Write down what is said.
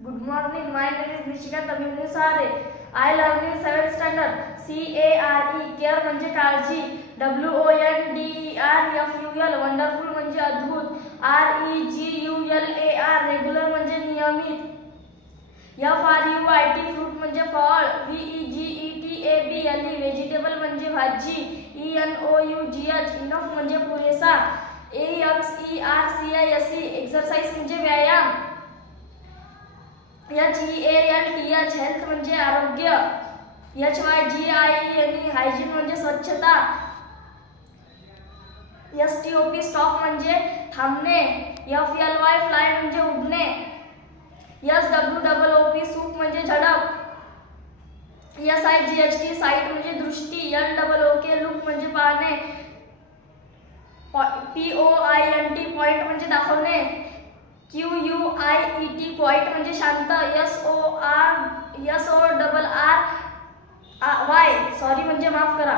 Good morning. My name is Nishikant Abhimanyu Sare. I learn in 7th standard. CARE care म्हणजे काळजी. WONDER wonderful म्हणजे अद्भुत. REGULAR regular म्हणजे नियमित. FRUIT fruit म्हणजे फळ. VEGETABLE vegetable म्हणजे भाजी. ENOUGH enough म्हणजे पुरेसा. EXERCISE exercise म्हणजे व्यायाम. HEALTH हेल्थ म्हणजे आरोग्य. HYGINE हायजीन म्हणजे स्वच्छता. STOP स्टॉप म्हणजे थांबणे. FLY फ्लाय म्हणजे उडणे. SWOOP सूप म्हणजे झडप. SIGHT साईट म्हणजे दृष्टी. LOOK लुक म्हणजे पाहणे. POINT पॉइंट म्हणजे दाखवणे. QUIET क्वाइट म्हणजे शांत. SORRY सॉरी म्हणजे माफ करा.